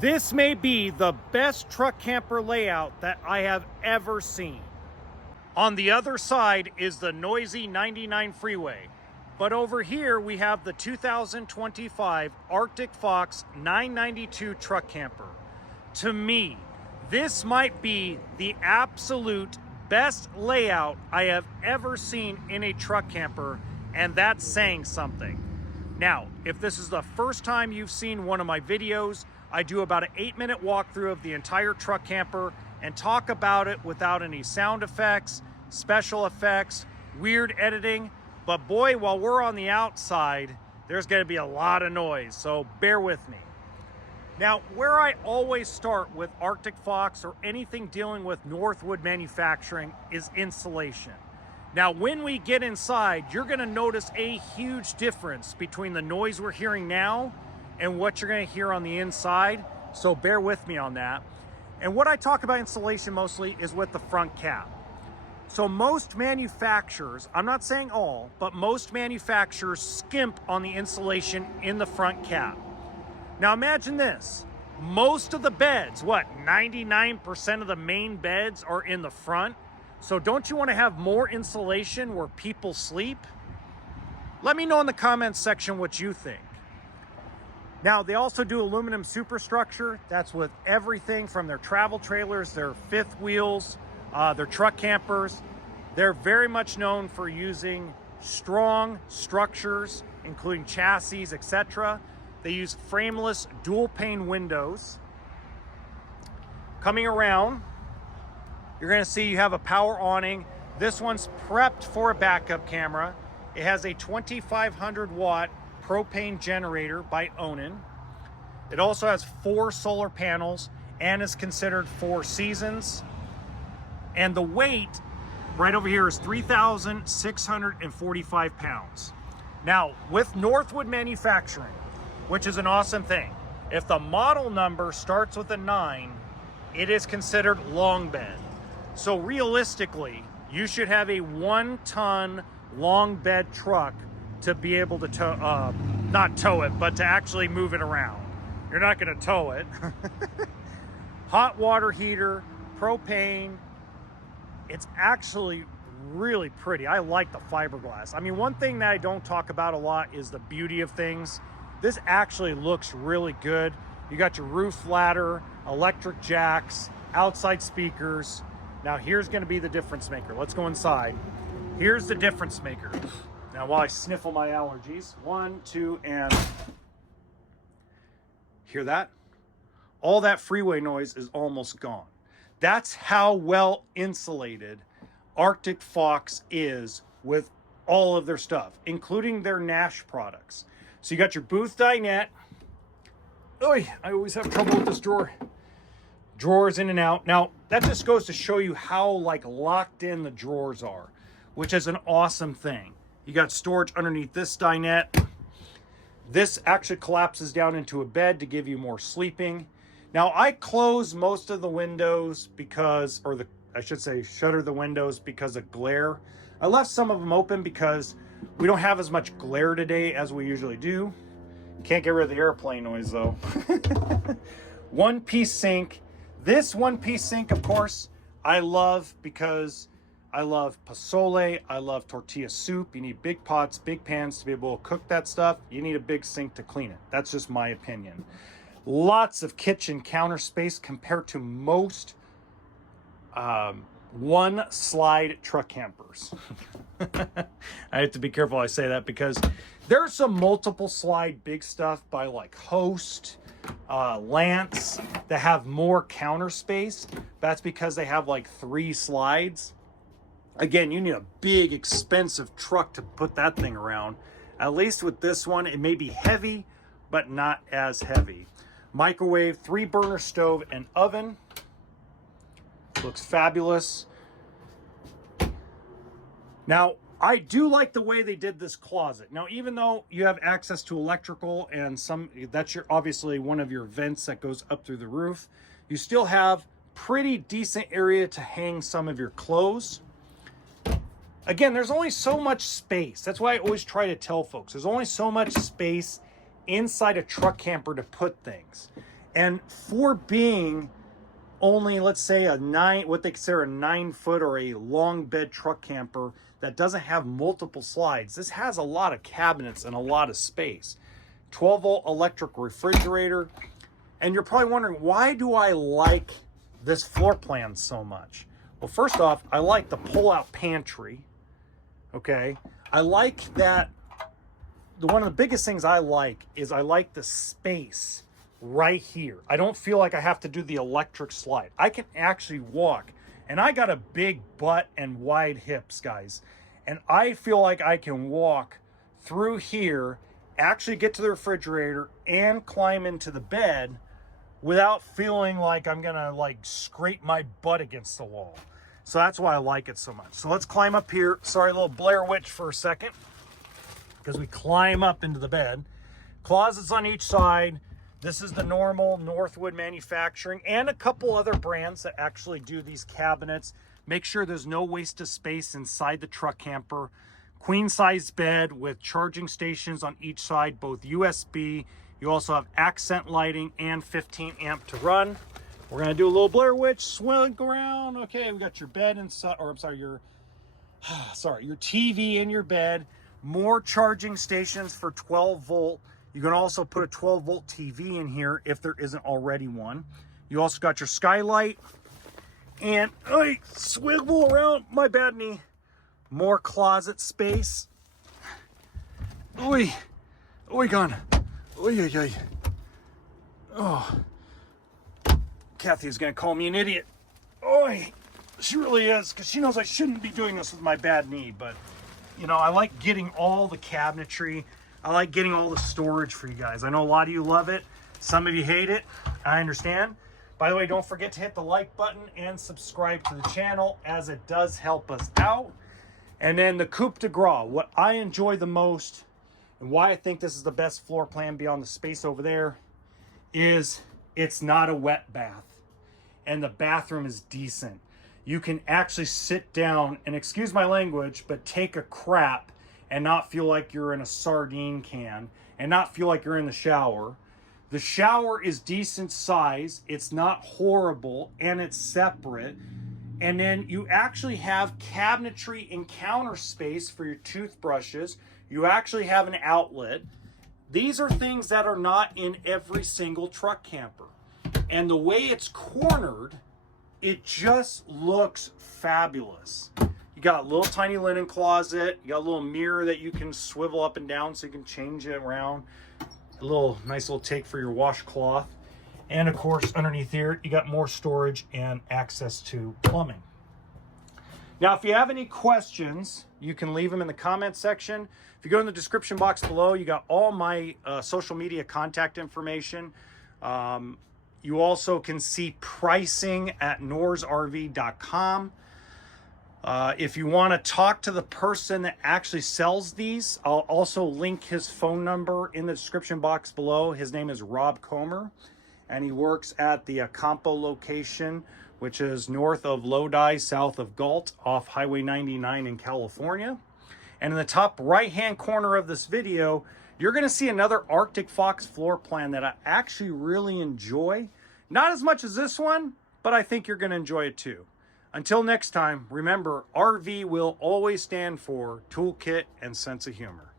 This may be the best truck camper layout that I have ever seen. On the other side is the noisy 99 freeway. But over here we have the 2025 Arctic Fox 992 truck camper. To me, this might be the absolute best layout I have ever seen in a truck camper, and that's saying something. Now, if this is the first time you've seen one of my videos, I do about an 8-minute walkthrough of the entire truck camper and talk about it without any sound effects, special effects, weird editing. But boy, while we're on the outside, there's gonna be a lot of noise, so bear with me. Now, where I always start with Arctic Fox or anything dealing with Northwood Manufacturing is insulation. Now, when we get inside, you're gonna notice a huge difference between the noise we're hearing now and what you're gonna hear on the inside, so bear with me on that. And what I talk about insulation mostly is with the front cap. So most manufacturers, I'm not saying all, but most manufacturers skimp on the insulation in the front cap. Now imagine this, most of the beds, 99% of the main beds are in the front. So don't you want to have more insulation where people sleep? Let me know in the comments section what you think. Now, they also do aluminum superstructure. That's with everything from their travel trailers, their fifth wheels, their truck campers. They're very much known for using strong structures, including chassis, etc. They use frameless dual pane windows. Coming around, you're gonna see you have a power awning. This one's prepped for a backup camera. It has a 2,500 watt propane generator by Onan. It also has 4 solar panels and is considered 4 seasons. And the weight right over here is 3,645 pounds. Now, with Northwood Manufacturing, which is an awesome thing, if the model number starts with a 9, it is considered long bed. So realistically, you should have a 1-ton long bed truck to be able to tow, not tow it, but to actually move it around. You're not gonna tow it. Hot water heater, propane. It's actually really pretty. I like the fiberglass. I mean, one thing that I don't talk about a lot is the beauty of things. This actually looks really good. You got your roof ladder, electric jacks, outside speakers. Now here's gonna be the difference maker. Let's go inside. Here's the difference maker. Now while I sniffle my allergies, 1, 2, and hear that? All that freeway noise is almost gone. That's how well insulated Arctic Fox is with all of their stuff, including their Nash products. So you got your booth dinette. Oy, I always have trouble with this drawer. Drawers in and out. Now, that just goes to show you how locked in the drawers are, which is an awesome thing. You got storage underneath this dinette. This actually collapses down into a bed to give you more sleeping. Now, I close most of the windows because, I should say shutter the windows because of glare. I left some of them open because we don't have as much glare today as we usually do. Can't get rid of the airplane noise though. One-piece sink. This one-piece sink, of course, I love because I love pozole, I love tortilla soup. You need big pots, big pans to be able to cook that stuff. You need a big sink to clean it. That's just my opinion. Lots of kitchen counter space compared to most one-slide truck campers. I have to be careful I say that because there's some multiple slide big stuff by Host, Lance, that have more counter space. That's because they have 3 slides. Again, you need a big, expensive truck to put that thing around. At least with this one, it may be heavy, but not as heavy. Microwave, 3-burner stove, and oven. Looks fabulous. Now, I do like the way they did this closet. Now, even though you have access to electrical and that's obviously one of your vents that goes up through the roof, you still have pretty decent area to hang some of your clothes. Again, there's only so much space. That's why I always try to tell folks, there's only so much space inside a truck camper to put things. And for being only, let's say, what they consider a 9-foot or a long bed truck camper that doesn't have multiple slides, this has a lot of cabinets and a lot of space. 12-volt electric refrigerator. And you're probably wondering, why do I like this floor plan so much? Well, first off, I like the pull-out pantry. Okay, I like that. One of the biggest things I like is I like the space right here. I don't feel like I have to do the electric slide. I can actually walk, and I got a big butt and wide hips, guys. And I feel like I can walk through here, actually get to the refrigerator and climb into the bed without feeling like I'm gonna like scrape my butt against the wall. So that's why I like it so much. So let's climb up here. Sorry, a little Blair Witch for a second, because we climb up into the bed. Closets on each side. This is the normal Northwood Manufacturing and a couple other brands that actually do these cabinets. Make sure there's no waste of space inside the truck camper. Queen size bed with charging stations on each side, both USB. You also have accent lighting and 15 amp to run. We're gonna do a little Blair Witch swing around. Okay, we got your bed inside, or I'm sorry, your TV in your bed. More charging stations for 12 volt. You can also put a 12 volt TV in here if there isn't already one. You also got your skylight. And swivel around, my bad knee. More closet space. Gone. Oh. Kathy's gonna call me an idiot. She really is, because she knows I shouldn't be doing this with my bad knee, but you know, I like getting all the cabinetry. I like getting all the storage for you guys. I know a lot of you love it. Some of you hate it. I understand. By the way, don't forget to hit the like button and subscribe to the channel, as it does help us out. And then the coupe de gras, what I enjoy the most and why I think this is the best floor plan beyond the space over there, is it's not a wet bath. And the bathroom is decent. You can actually sit down and, excuse my language, but take a crap and not feel like you're in a sardine can and not feel like you're in the shower. The shower is decent size. It's not horrible, and it's separate. And then you actually have cabinetry and counter space for your toothbrushes. You actually have an outlet. These are things that are not in every single truck camper. And the way it's cornered, it just looks fabulous. You got a little tiny linen closet. You got a little mirror that you can swivel up and down so you can change it around. A nice little take for your washcloth. And of course, underneath here, you got more storage and access to plumbing. Now, if you have any questions, you can leave them in the comment section. If you go in the description box below, you got all my social media contact information. You also can see pricing at norsrv.com. If you want to talk to the person that actually sells these, I'll also link his phone number in the description box below. His name is Rob Comer, and he works at the Campo location, which is north of Lodi, south of Galt, off Highway 99 in California. And in the top right-hand corner of this video, you're going to see another Arctic Fox floor plan that I actually really enjoy. Not as much as this one, but I think you're going to enjoy it too. Until next time, remember, RV will always stand for toolkit and sense of humor.